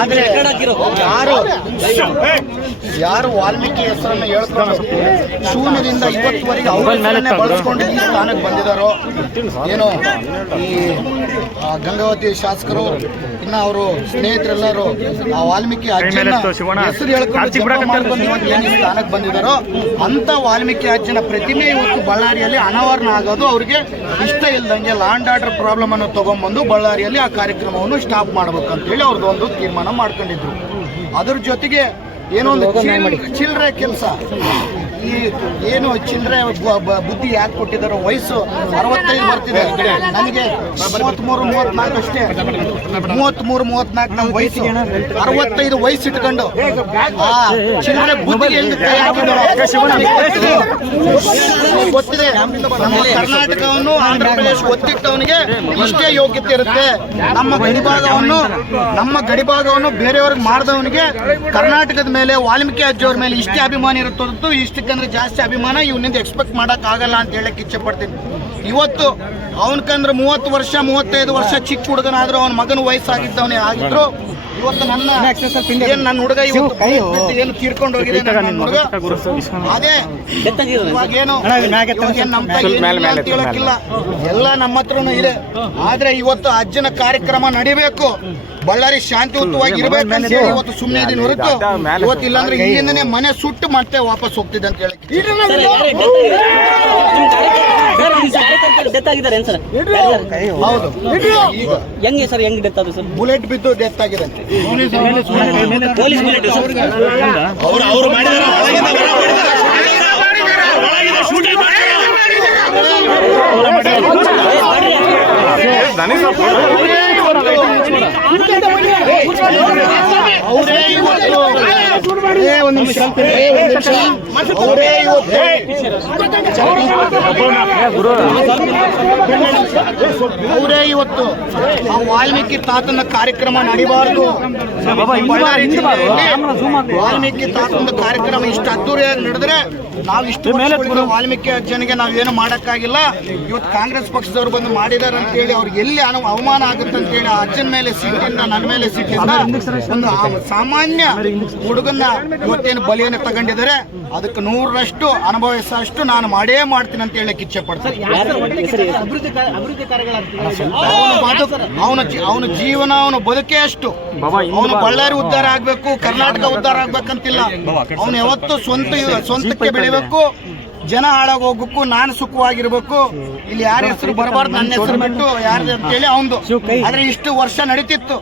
ಆದ್ರೆ ಯಾರು ವಾಲ್ಮೀಕಿ ಹೆಸರನ್ನು ಹೇಳ್ಕೊಂಡು ಶೂನ್ಯದಿಂದ ಇವತ್ತುವರೆಗೆ ಅವರನ್ನೇ ಬಳಸ್ಕೊಂಡು ಈ ಸ್ಥಾನಕ್ಕೆ ಬಂದಿದ್ದಾರೋ ಏನೋ ಈ ಗಂಗಾವತಿ ಶಾಸಕರು ಇನ್ನು ಅವರು ಸ್ನೇಹಿತರೆಲ್ಲರೂ ಆ ವಾಲ್ಮೀಕಿ ಅಜ್ಜನ ಹೆಸರು ಹೇಳ್ಕೊಂಡು ಏನು ಸ್ಥಾನಕ್ಕೆ ಬಂದಿದ್ದಾರೋ ಅಂತ ವಾಲ್ಮೀಕಿ ಅಜ್ಜನ ಪ್ರತಿಮೆ ಇವತ್ತು ಬಳ್ಳಾರಿಯಲ್ಲಿ ಅನಾವರಣ ಆಗೋದು ಅವ್ರಿಗೆ ಇಷ್ಟ ಇಲ್ದಂಗೆ ಲ್ಯಾಂಡ್ ಆರ್ಡರ್ ಪ್ರಾಬ್ಲಮ್ ಅನ್ನು ತಗೊಂಡ್ಬಂದು ಬಳ್ಳಾರಿಯಲ್ಲಿ ಆ ಕಾರ್ಯಕ್ರಮವನ್ನು ಸ್ಟಾಪ್ ಮಾಡ್ಬೇಕಂತ ಹೇಳಿ ಅವ್ರದ್ದು ಒಂದು ತೀರ್ಮಾನ ಮಾಡ್ಕೊಂಡಿದ್ರು. ಅದ್ರ ಜೊತೆಗೆ ಏನೋ ಒಂದು ಚಿಲ್ಲರೆ ಕೆಲಸ, ಈ ಏನು ಚಿಲ್ಲರೆ ಬುದ್ಧಿ ಯಾಕೆ ಕೊಟ್ಟಿದ್ದಾರೋ, ವಯಸ್ಸು 65 ಬರ್ತಿದೆ, ನನಗೆ 33-34 ಅಷ್ಟೇ, 33-34 ನಮ್ಮ ವಯಸ್ಸು, 65 ವಯಸ್ಸು ಇಟ್ಕೊಂಡು ಆ ಚಿಲ್ಲರೆ ಬುದ್ಧಿಗೆ ಹೆಂಗೆ ಕೈ ಹಾಕಿದಾರೋ ಗೊತ್ತಿದೆ. ನಮ್ಮ ಕರ್ನಾಟಕವನ್ನು ಆಂಧ್ರ ಪ್ರದೇಶ ಒತ್ತಿಟ್ಟವನಿಗೆ ಇಷ್ಟೇ ಯೋಗ್ಯತೆ ಇರುತ್ತೆ. ನಮ್ಮ ಗಡಿಭಾಗವನ್ನು ಬೇರೆಯವ್ರಿಗೆ ಮಾಡಿದವನಿಗೆ ಕರ್ನಾಟಕದ ಮೇಲೆ ವಾಲ್ಮೀಕಿ ಅಜ್ಜಿಯವ್ರ ಮೇಲೆ ಇಷ್ಟೇ ಅಭಿಮಾನ ಇರುತ್ತಂತೂ, ಇಷ್ಟಕ್ಕಂದ್ರೆ ಜಾಸ್ತಿ ಅಭಿಮಾನ ಇವನಿಂದ ಎಕ್ಸ್ಪೆಕ್ಟ್ ಮಾಡಕ್ ಆಗಲ್ಲ ಅಂತ ಹೇಳಕ್ ಇಚ್ಛೆ ಪಡ್ತೀನಿ. ಇವತ್ತು ಅವನಕಂದ್ರೆ 30 ವರ್ಷ 35 ವರ್ಷ ಚಿಕ್ಕ ಹುಡುಗನಾದ್ರೂ ಅವನ ಮಗನ ವಯಸ್ಸಾಗಿದ್ದವನೇ ಆಗಿದ್ರು. ಇವತ್ತು ನನ್ನ ಹುಡುಗ ಏನು ತೀರ್ಕೊಂಡು ಹೋಗಿದೆ, ಹುಡುಗ ಅದೇ ಇವಾಗೇನು ನಮ್ಮ ಅಂತ ಹೇಳಕ್ಕಿಲ್ಲ, ಎಲ್ಲ ನಮ್ಮ ಹತ್ರನೂ ಇದೆ. ಆದ್ರೆ ಇವತ್ತು ಅಜ್ಜನ ಕಾರ್ಯಕ್ರಮ ನಡಿಬೇಕು, ಬಳ್ಳಾರಿ ಶಾಂತಿಯುತವಾಗಿ ಇರ್ಬೇಕಂತ ಹೇಳಿ ಇವತ್ತು ಸುಮ್ಮನೆ ಇದೀನಿ ಹೊರತು ಇವತ್ತು ಇಲ್ಲಾಂದ್ರೆ ಇಲ್ಲಿಂದನೇ ಮನೆ ಸುಟ್ಟು ಮತ್ತೆ ವಾಪಸ್ ಹೋಗ್ತಿದ್ದೆ ಅಂತ ಹೇಳಿ. ಹೌದು, ಹೆಂಗೆ ಸರ್, ಹೆಂಗ್ ಡೆತ್ ಆಗಿದೆ ಸರ್? ಬುಲೆಟ್ ಬಿದ್ದು ಡೆತ್ ಆಗಿದೆ. ಅವರೇ ಇವತ್ತು ಆ ವಾಲ್ಮೀಕಿ ತಾತನ ಕಾರ್ಯಕ್ರಮ ನಡಿಬಾರ್ದು. ವಾಲ್ಮೀಕಿ ತಾತನ ಕಾರ್ಯಕ್ರಮ ಇಷ್ಟು ಅದ್ದೂರಿಯಾಗಿ ನಡೆದ್ರೆ ನಾವು ಇಷ್ಟು ವಾಲ್ಮೀಕಿ ಅಜ್ಜನಿಗೆ ನಾವೇನು ಮಾಡಕ್ಕಾಗಿಲ್ಲ. ಇವತ್ತು ಕಾಂಗ್ರೆಸ್ ಪಕ್ಷದವ್ರು ಬಂದು ಮಾಡಿದಾರೆ ಅಂತ ಹೇಳಿ ಅವ್ರಿಗೆ ಎಲ್ಲಿ ಅವಮಾನ ಆಗುತ್ತೆ ಅಂತ ಹೇಳಿ ಆ ಅಜ್ಜನ ಮೇಲೆ ಸಿಟ್ಟಿಂದ, ನನ್ನ ಮೇಲೆ ಸಿಟ್ಟಿಂದ ಒಂದು ಸಾಮಾನ್ಯ ಹುಡುಗನ್ನ ಇವತ್ತೇನು ಬಲಿಯನ್ನು ತಗೊಂಡಿದ್ದಾರೆ, ಅದಕ್ಕೆ 100ರಷ್ಟು ಅನುಭವಿಸಷ್ಟು ನಾನು ಮಾಡೇ ಮಾಡ್ತೀನಿ ಅಂತ ಹೇಳಕ್ ಇಚ್ಛೆ ಪಡ್ತೀನಿ. ಅವನ ಜೀವನ, ಅವನ ಬದುಕೇ ಅಷ್ಟು. ಅವನು ಬಳ್ಳಾರಿ ಉದ್ಧಾರ ಆಗ್ಬೇಕು, ಕರ್ನಾಟಕ ಉದ್ಧಾರ ಆಗ್ಬೇಕಂತಿಲ್ಲ. ಅವನು ಯಾವತ್ತು ಸ್ವಂತಕ್ಕೆ ಬೆಳಿಬೇಕು, ಜನ ಹಾಳಾಗಿ ಹೋಗ್ಬೇಕು, ನಾನು ಸುಖವಾಗಿರ್ಬೇಕು, ಇಲ್ಲಿ ಯಾರ ಹೆಸರು ಬರಬಾರ್ದು, ನನ್ನ ಹೆಸರು ಬಿಟ್ಟು ಯಾರು ಅಂತೇಳಿ ಅವನು. ಆದ್ರೆ ಇಷ್ಟು ವರ್ಷ ನಡೀತಿತ್ತು.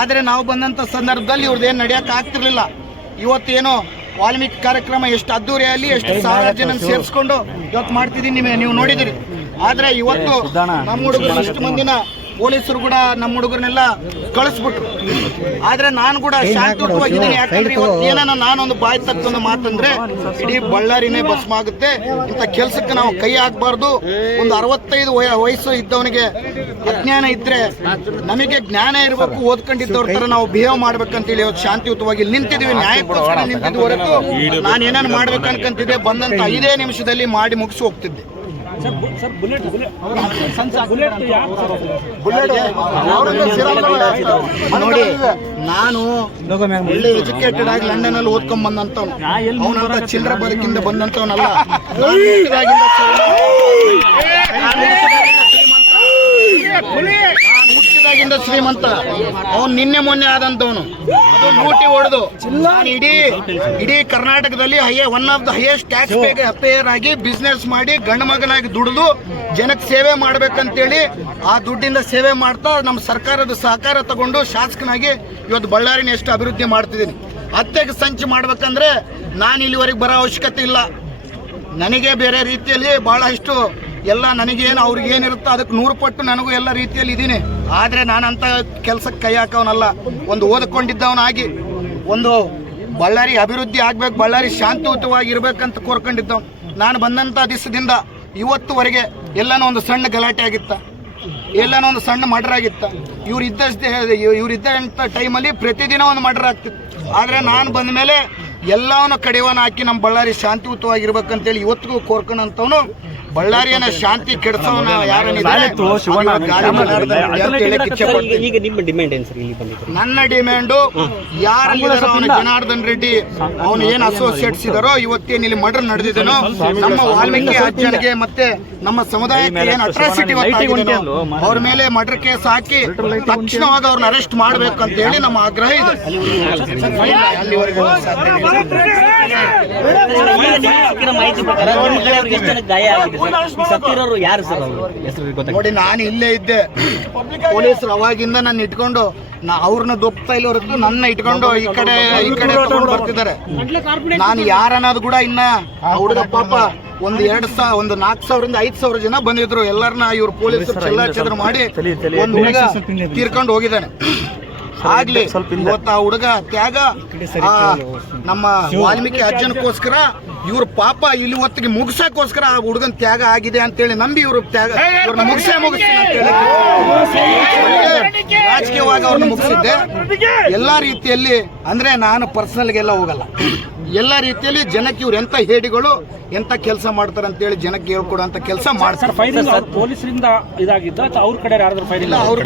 ಆದ್ರೆ ನಾವು ಬಂದಂತ ಸಂದರ್ಭದಲ್ಲಿ ಇವ್ರದ್ದೇನು ನಡೆಯಕ್ ಆಗ್ತಿರ್ಲಿಲ್ಲ. ಇವತ್ತೇನೋ ವಾಲ್ಮೀಕಿ ಕಾರ್ಯಕ್ರಮ ಎಷ್ಟು ಅದ್ದೂರಿಯಲ್ಲಿ ಎಷ್ಟು 1000 ಜನ ಸೇರಿಸ್ಕೊಂಡು ಇವತ್ತು ಮಾಡ್ತಿದ್ದೀನಿ, ನೀವು ನೋಡಿದಿರಿ. ಆದ್ರೆ ಇವತ್ತು ನಮ್ಮ ಹುಡುಗರು ಇಷ್ಟು ಮಂದಿನ ಪೊಲೀಸರು ಕೂಡ ನಮ್ಮ ಹುಡುಗರನ್ನೆಲ್ಲ ಕಳಿಸ್ಬಿಟ್ರು. ಆದ್ರೆ ನಾನು ಕೂಡ ಶಾಂತಿಯುತವಾಗಿದ್ದೀನಿ. ಯಾಕಂದ್ರೆ ಇವತ್ತು ಏನಾನ ನಾನೊಂದು ಬಾಯಿ ತಕ್ಕೊಂದು ಮಾತಂದ್ರೆ ಇಡೀ ಬಳ್ಳಾರಿನೇ ಭಸ್ಮ ಆಗುತ್ತೆ. ಇಂಥ ಕೆಲ್ಸಕ್ಕೆ ನಾವು ಕೈ ಹಾಕಬಾರ್ದು. ಒಂದು 65 ವಯಸ್ಸು ಇದ್ದವನಿಗೆ ಅಜ್ಞಾನ ಇದ್ರೆ ನಮಗೆ ಜ್ಞಾನ ಇರಬೇಕು, ಓದ್ಕೊಂಡಿದ್ದವ್ರ ತರ ನಾವು ಬಿಹೇವ್ ಮಾಡ್ಬೇಕಂತೇಳಿ ಇವತ್ತು ಶಾಂತಿಯುತವಾಗಿ ನಿಂತಿದ್ದೀವಿ. ನ್ಯಾಯಕ್ಕೋಸ್ಕರ ನಿಂತಿದ್ದು ಹೊರತು ನಾನು ಏನೇನು ಮಾಡ್ಬೇಕು ಅನ್ಕಂತಿದ್ದೆ ಬಂದಂತ 5 ನಿಮಿಷದಲ್ಲಿ ಮಾಡಿ ಮುಗಿಸಿ ಹೋಗ್ತಿದ್ದೆ. ನೋಡಿ, ನಾನು ಒಳ್ಳೆ ಎಜುಕೇಟೆಡ್ ಆಗಿ ಲಂಡನ್ ಅಲ್ಲಿ ಓದ್ಕೊಂಡ್ ಬಂದಂತವ್ನು, ಅವನಂತ ಚಿಲ್ಲರೆ ಬದುಕಿಂದ ಬಂದಂತವನಲ್ಲ. ಹುಟ್ಟಿದಾಗಿಂದ ಶ್ರೀಮಂತ. ಅವನು ನಿನ್ನೆ ಮೊನ್ನೆ ಆದಂತವನು, ಅದು ಲೂಟಿ ಹೊಡೆದು ನಾನು ಇಡೀ ಕರ್ನಾಟಕದಲ್ಲಿ one of the highest tax pair ಆಗಿ ಬಿಸ್ನೆಸ್ ಮಾಡಿ ಗಂಡು ಮಗನಾಗಿ ದುಡಿದು ಜನಕ್ಕೆ ಸೇವೆ ಮಾಡ್ಬೇಕಂತೇಳಿ ಆ ದುಡ್ಡಿಂದ ಸೇವೆ ಮಾಡ್ತಾ ನಮ್ಮ ಸರ್ಕಾರದ ಸಹಕಾರ ತಗೊಂಡು ಶಾಸಕನಾಗಿ ಇವತ್ತು ಬಳ್ಳಾರಿನ ಎಷ್ಟು ಅಭಿವೃದ್ಧಿ ಮಾಡ್ತಿದ್ದೀನಿ. ಹತ್ಯೆಗೆ ಸಂಚು ಮಾಡ್ಬೇಕಂದ್ರೆ ನಾನು ಇಲ್ಲಿವರೆಗೆ ಬರೋ ಅವಶ್ಯಕತೆ ಇಲ್ಲ. ನನಗೆ ಬೇರೆ ರೀತಿಯಲ್ಲಿ ಬಹಳಷ್ಟು ಎಲ್ಲ ನನಗೇನು ಅವ್ರಿಗೇನಿರುತ್ತೋ ಅದಕ್ಕೆ 100 ಪಟ್ಟು ನನಗೂ ಎಲ್ಲ ರೀತಿಯಲ್ಲಿ ಇದ್ದೀನಿ. ಆದರೆ ನಾನಂತ ಕೆಲಸಕ್ಕೆ ಕೈ ಹಾಕೋನಲ್ಲ. ಒಂದು ಓದ್ಕೊಂಡಿದ್ದವನಾಗಿ ಒಂದು ಬಳ್ಳಾರಿ ಅಭಿವೃದ್ಧಿ ಆಗ್ಬೇಕು, ಬಳ್ಳಾರಿ ಶಾಂತಿಯುತವಾಗಿರ್ಬೇಕಂತ ಕೋರ್ಕೊಂಡಿದ್ದವನು. ನಾನು ಬಂದಂಥ ದಿವಸದಿಂದ ಇವತ್ತುವರೆಗೆ ಎಲ್ಲನೋ ಒಂದು ಸಣ್ಣ ಗಲಾಟೆ ಆಗಿತ್ತ, ಎಲ್ಲನೋ ಒಂದು ಸಣ್ಣ ಮರ್ಡರ್ ಆಗಿತ್ತ. ಇವ್ರಿದ್ದಂಥ ಟೈಮಲ್ಲಿ ಪ್ರತಿದಿನ ಒಂದು ಮರ್ಡರ್ ಆಗ್ತಿತ್ತು. ಆದರೆ ನಾನು ಬಂದ ಮೇಲೆ ಎಲ್ಲವನ್ನ ಕಡಿವಾಣ ಹಾಕಿ ನಮ್ಮ ಬಳ್ಳಾರಿ ಶಾಂತಿಯುತವಾಗಿರ್ಬೇಕಂತೇಳಿ ಇವತ್ತಿಗೂ ಕೋರ್ಕೊಂಡಂಥವನು ಬಳ್ಳಾರಿಯನ್ನ ಶಾಂತಿ ಕೆಡಿಸೋನ ಯಾರನ್ನಿದ್ದಾರೆ ಈಗ ನಿಮ್ಮ ಡಿಮ್ಯಾಂಡ್ ಏನು ಸರ್ ಇಲ್ಲಿ ಬಂದಿದ್ದೀರಿ? ನನ್ನ ಡಿಮ್ಯಾಂಡು ಯಾರಲ್ಲಿದ್ದಾರೋ ಅವನು ಜನಾರ್ದನ್ ರೆಡ್ಡಿ ಅವನು ಏನ್ ಅಸೋಸಿಯೇಟ್ಸ್ ಇದಾರೋ ಇವತ್ತೇನು ಇಲ್ಲಿ ಮರ್ಡರ್ ನಡೆದಿದ್ದೇನೋ ನಮ್ಮ ವಾಲ್ಮೀಕಿ ಅಜ್ಜನಿಗೆ ಮತ್ತೆ ನಮ್ಮ ಸಮುದಾಯಕ್ಕೆ ಏನು ಅಟ್ರಾಸಿಟಿ ಅವ್ರ ಮೇಲೆ ಮರ್ಡರ್ ಕೇಸ್ ಹಾಕಿ ತಕ್ಷಣವಾಗಿ ಅವ್ರನ್ನ ಅರೆಸ್ಟ್ ಮಾಡ್ಬೇಕು ಅಂತ ಹೇಳಿ ನಮ್ಮ ಆಗ್ರಹ ಇದೆ. ಅಲ್ಲಿವರೆಗೂ ಸಿಕ್ಕಿರೋ ಮಾಹಿತಿ ಪ್ರಕಾರ ನಿಮ್ಮ ಕಡೆ ಅವ್ರಿಗೆ ಎಷ್ಟು ಜನಕ್ಕೆ ಗಾಯ ಆಗಿದೆ ಸರ್? ಸತ್ತಿರೋರು ಯಾರು ಸರ್? ಅವರು ಹೆಸರು ಗೊತ್ತಾಗ ನೋಡಿ, ನಾನು ಇಲ್ಲೇ ಇದ್ದೆ. ಪೊಲೀಸರು ಅವಾಗಿಂದ ನನ್ನ ಇಟ್ಕೊಂಡು ಅವ್ರನ್ನ ದೊಪ್ತಾ ಇಲ್ಲ ಹೊರತು ನನ್ನ ಇಟ್ಕೊಂಡು ಈ ಕಡೆ ತಗೊಂಡು ಬರ್ತಿದ್ದಾರೆ. ನಾನು ಯಾರನ್ನೋದು ಕೂಡ ಇನ್ನ ಹುಡುಗ ಪಾಪ ಒಂದು 4,000ರಿಂದ 5,000 ಜನ ಬಂದಿದ್ರು. ಎಲ್ಲರನ್ನ ಇವ್ರು ಪೊಲೀಸರು ಚೆಲ್ಲಾಚದ್ರ ಮಾಡಿ ಒಂದು ಹುಡುಗ ತೀರ್ಕೊಂಡು ಹೋಗಿದ್ದಾನೆ. ಆಗ್ಲಿ ಇವತ್ತು ಆ ಹುಡುಗ ತ್ಯಾಗ ನಮ್ಮ ವಾಲ್ಮೀಕಿ ಅಜ್ಜನಕ್ಕೋಸ್ಕರ ಇವ್ರ ಪಾಪ ಇಲ್ಲಿ ಹೊತ್ತಿಗೆ ಮುಗಿಸಕ್ಕೋಸ್ಕರ ಆ ಹುಡುಗನ್ ತ್ಯಾಗ ಆಗಿದೆ ಅಂತೇಳಿ ನಂಬಿ ಇವ್ರು ಇವ್ರನ್ನ ಮುಗಿಸ್ತೀನಿ ಅಂತೇಳಿ ರಾಜಕೀಯವಾಗಿ ಅವ್ರನ್ನ ಮುಗಿಸಿದ್ದೆ. ಎಲ್ಲಾ ರೀತಿಯಲ್ಲಿ ಅಂದ್ರೆ ನಾನು ಪರ್ಸನಲ್ಗೆಲ್ಲ ಹೋಗಲ್ಲ. ಎಲ್ಲ ರೀತಿಯಲ್ಲಿ ಜನಕ್ಕೆ ಇವ್ರು ಎಂತ ಹೇಡಿಗಳು ಎಂತ ಕೆಲಸ ಮಾಡ್ತಾರೆ ಅಂತೇಳಿ ಜನಕ್ಕೆ ಹೇಳ್ಕೊಡುವಂತ ಕೆಲಸ ಮಾಡ್ತಾರೆ. ಪೊಲೀಸರಿಂದ ಇದಾಗಿದ್ದ ಅವ್ರ ಕಡೆ ಯಾರಾದ್ರೂ ಫೈರಿಂಗ್? ಅವ್ರ